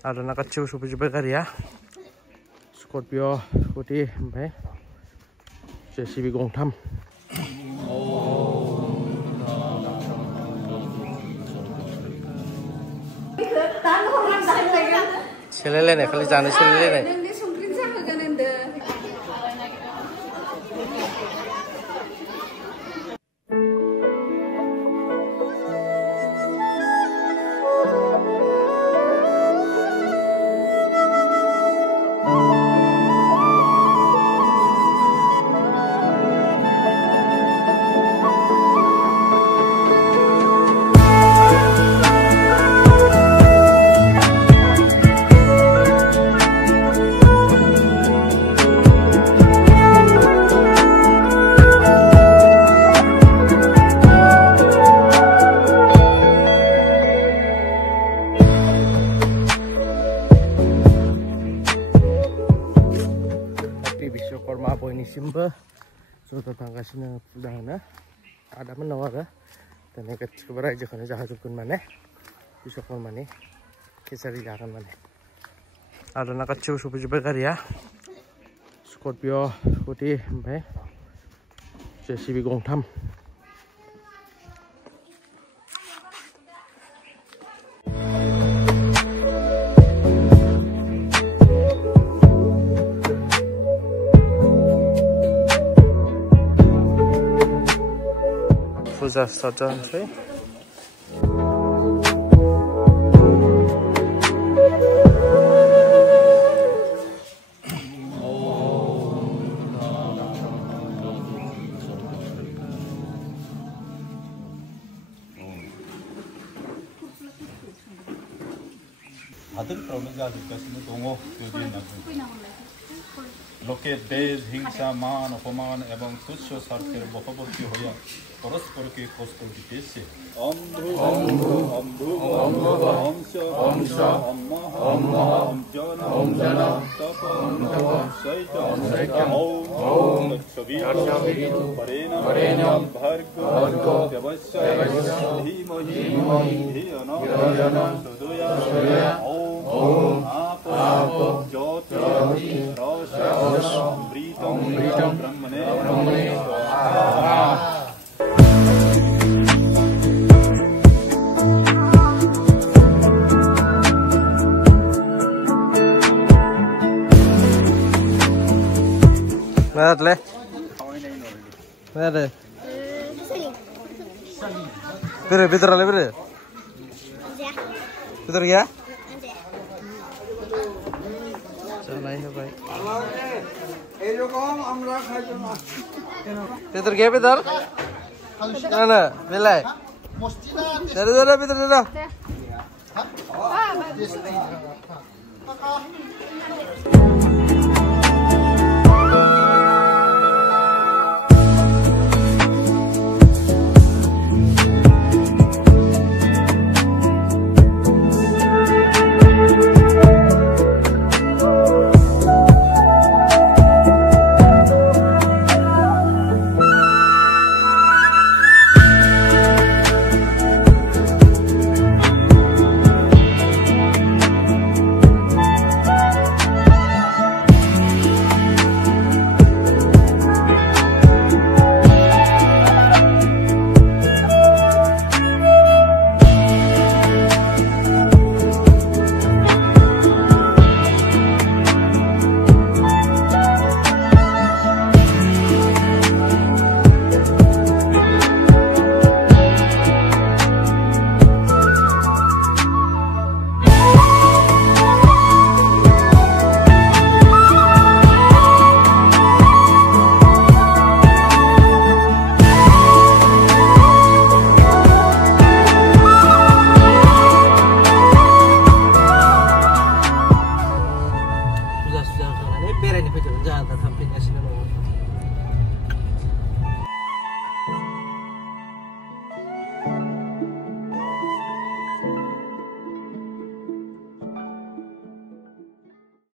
Ada anak kecil super kali ya. Scorpio putih, sampai JCB gongtam. Selele nih, kali jangan selele nih. Korma apa ini simba sudah tangkasnya udah na ada menawar dan yang kecil aja karena jahat pun mana bisa pun mana kisah jangan mana ada anak kecil super kali ya. Scorpio putih, sampai JCB gongtam. Fuza saja sih. 아들 프로그램 아직 가시는 동호 교진 লোকে দেশ হিংসা মান অপমান এবং তুচ্ছ স্বার্থের বশবর্তী হইয়া পরস্পরকে কষ্ট দিতেছে। অন্ধু অন্ধু অন্ধু অংশ অংশ অম্ম জন জন তপ সৈত ওম তৎসবিতু পরেণ ভর্গো দেবস্য ধীমহি ধিয়ো ন সদয়া ওম আপো জ্যোতি রস অমৃতম ব্রহ্মণে স্বাহা। Lihat leh. Lihat deh. Betul le betul. Betul ya? Jangan ya baik. Betul ya betul. Mana? Belai. Dari betul.